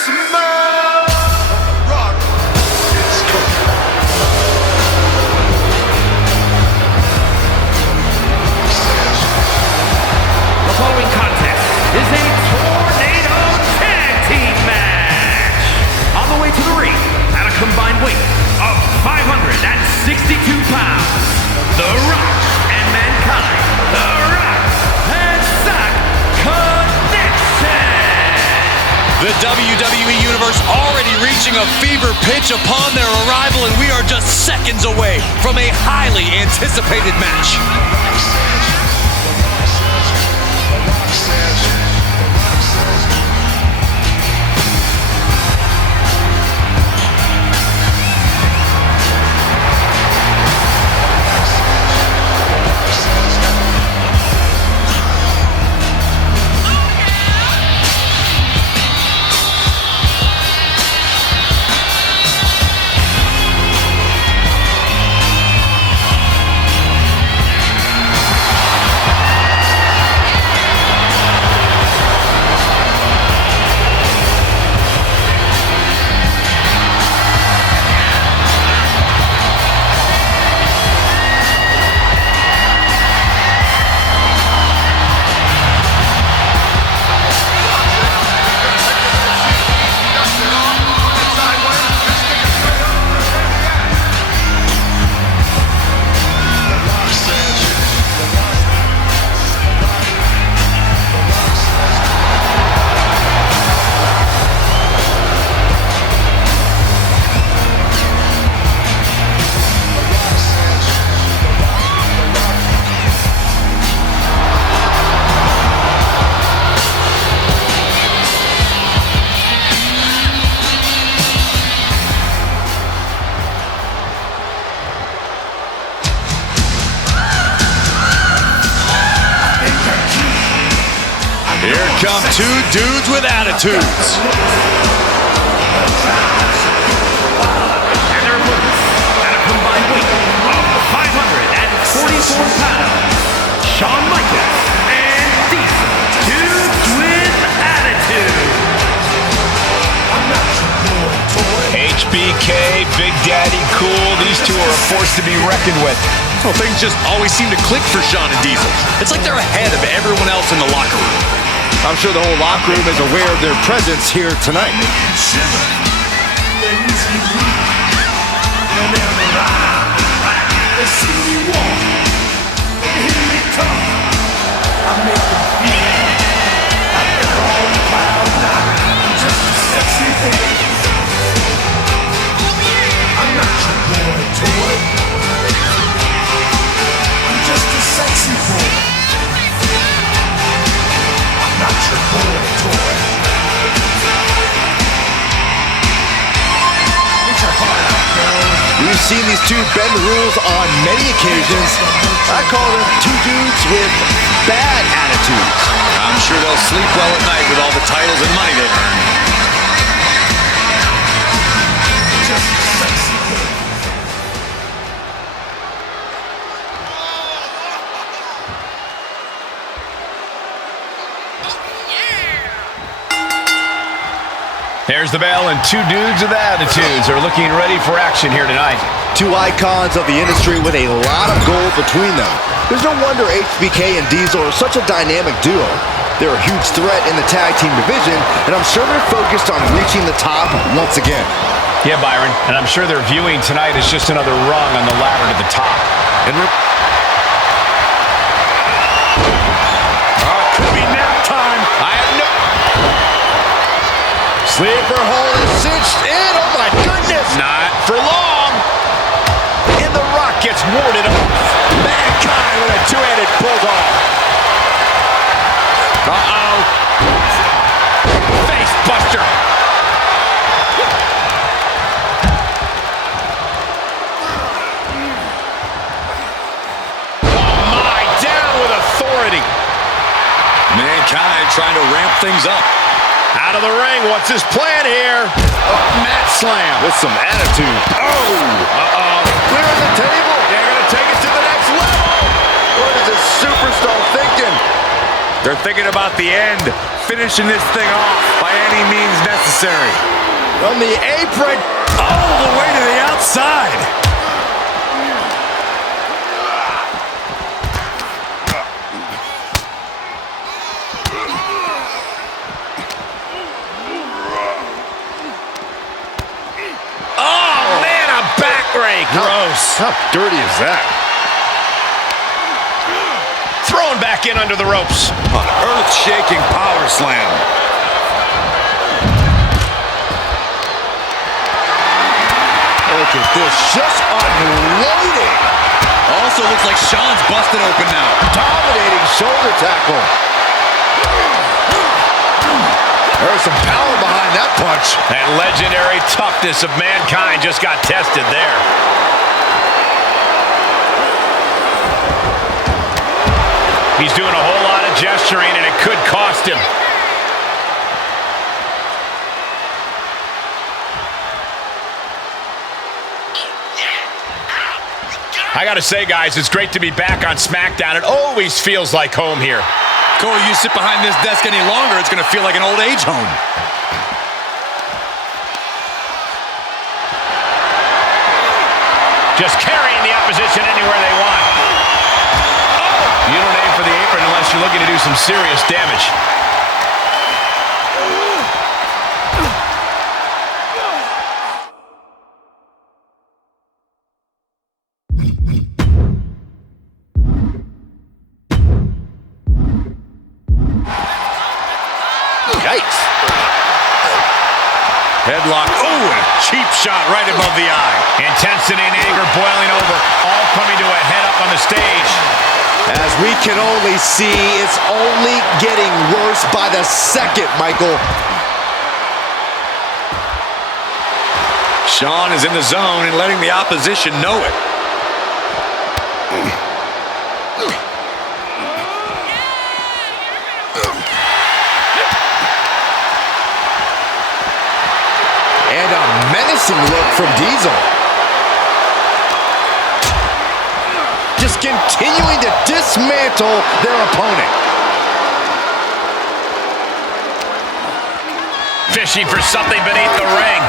Following contest is a tornado tag team match. On the way to the ring, at a combined weight of 562 pounds, The Rock and Mankind, The Rock and Sock Connection. The WWE Universe already reaching a fever pitch upon their arrival, and we are just seconds away from a highly anticipated match. Here come two dudes with attitudes. And their opponents, at a combined weight of 544 pounds, Shawn Michaels and Diesel, dudes with attitude. HBK, Big Daddy Cool, these two are a force to be reckoned with. Well, things just always seem to click for Shawn and Diesel. It's like they're ahead of everyone else in the locker room. I'm sure the whole locker room is aware of their presence here tonight. We've seen these two bend the rules on many occasions. I call them two dudes with bad attitudes. I'm sure they'll sleep well at night with all the titles and money they earn. There's the bell, and two dudes with attitudes are looking ready for action here tonight. Two icons of the industry with a lot of gold between them. There's no wonder HBK and Diesel are such a dynamic duo. They're a huge threat in the tag team division, and I'm sure they're focused on reaching the top once again. Yeah, Byron, and I'm sure their viewing tonight is just another rung on the ladder to the top. And could be nap time. I have no... Sleeper hold is cinched in. Oh, my goodness. Not for long. And The Rock gets warded off. Mankind with a two-handed bulldog. Uh-oh. Face buster. Oh, my. Down with authority. Mankind trying to ramp things up. Out of the ring. What's his plan here? Mat slam. With some attitude. Oh. Uh-oh. Clear the table. They're going to take it to the next level. What is this superstar thinking? They're thinking about the end. finishing this thing off by any means necessary. From the apron. All the way to the outside. Oh, man, a backbreak. Gross. How dirty is that? Thrown back in under the ropes. An earth-shaking power slam. Look at this, just unloading. Also looks like Sean's busted open now. Dominating shoulder tackle. There's some power behind that punch. That legendary toughness of Mankind just got tested there. He's doing a whole lot of gesturing, and it could cost him. I gotta say, guys, it's great to be back on SmackDown. It always feels like home here. Cole, you sit behind this desk any longer, it's going to feel like an old age home. Just carrying the opposition anywhere they want. Oh! You don't aim for the apron unless you're looking to do some serious damage. Yikes. Headlock. Oh, a cheap shot right above the eye. Intensity and anger boiling over, all coming to a head up on the stage. As we can only see, it's only getting worse by the second, Michael. Sean is in the zone and letting the opposition know it. And a menacing look from Diesel. Just continuing to dismantle their opponent. Fishing for something beneath the ring.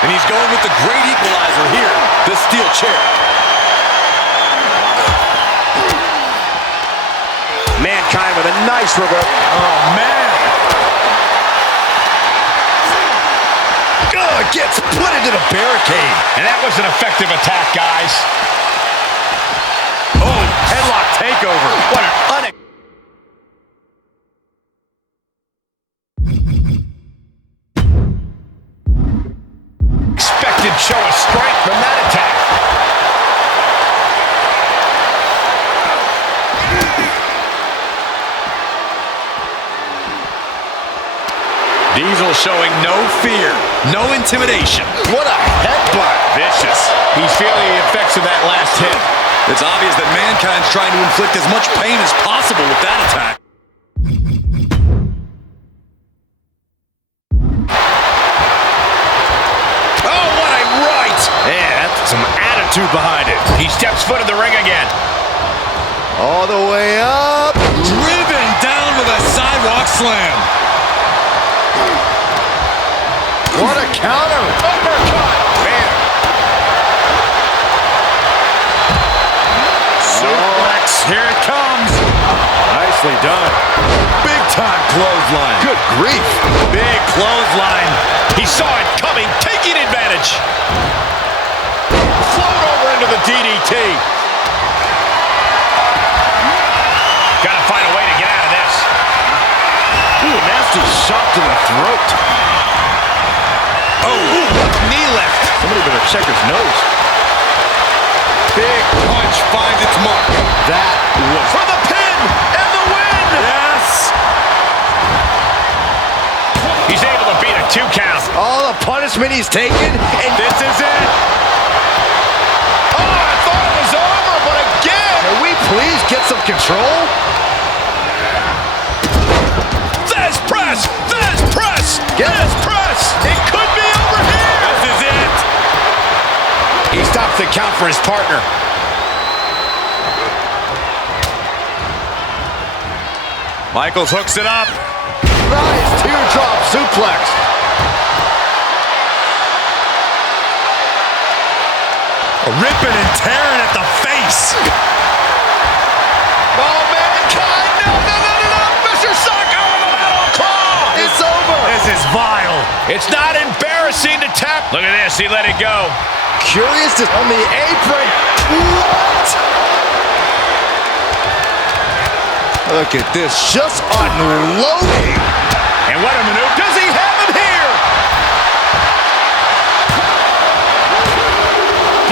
And he's going with the great equalizer here, the steel chair. Mankind with a nice reverse. Oh, man. Gets put into the barricade. And that was an effective attack, guys. Oh, headlock takeover. What an unexpected show of strength from that attack. Diesel showing no fear, no intimidation. What a headbutt. Vicious. He's feeling the effects of that last hit. It's obvious that Mankind's trying to inflict as much pain as possible with that attack. Oh, what a right! Man, that's some attitude behind it. He steps foot in the ring again. All the way up. Driven down with a sidewalk slam. What a counter. Uppercut! Man. Suplex, here it comes. Nicely done. Big time clothesline. Good grief. Big clothesline. He saw it coming, taking advantage. Float over into the DDT. Gotta find a way to get out of this. Ooh, a nasty shot to the throat. Oh, knee left. Somebody better check his nose. Big punch finds its mark. That was For the pin and the win. Yes. He's able to beat a 2 count. all the punishment he's taken, and This is it. Oh, I thought it was over, but again. can we please get some control? There's press. There's press. Get There's press. It could be over here. This is it. He stops the count for his partner. Michaels hooks it up. Nice teardrop suplex. Ripping and tearing at the face. Oh, Mankind! No! Mr. Socko with a metal claw! It's over! This is vile. It's not embarrassing to tap. Look at this. He let it go. Curious to on the apron. What? Look at this. Just unloading. And what a maneuver. Does he have him here?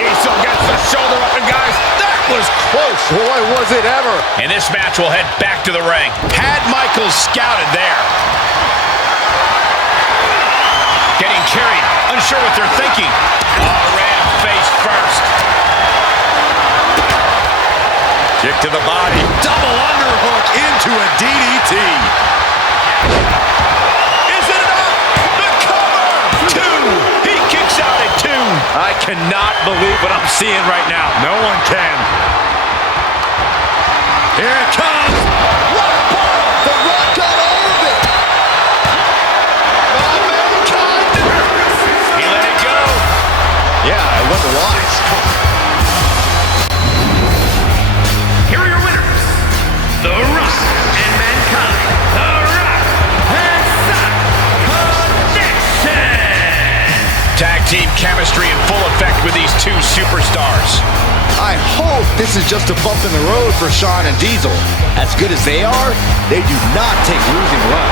Diesel gets the shoulder up, and guys, that was close. Boy, was it ever. And this match will head back to the ring. Had Michaels scouted there. Getting carried, unsure what they're thinking. Oh, ran face first. Kick to the body. Double underhook into a DDT. Is it enough? The cover! 2. He kicks out at 2. I cannot believe what I'm seeing right now. No one can. Here it comes. Rock bottom. The Rock got all of it. Oh, Mankind. He let it go. Yeah, I wonder why. Here are your winners, The Rock and Mankind. The Rock and Sock Connection. Tag team chemistry in full effect with these two superstars. I hope this is just a bump in the road for Shawn and Diesel. As good as they are, they do not take losing well.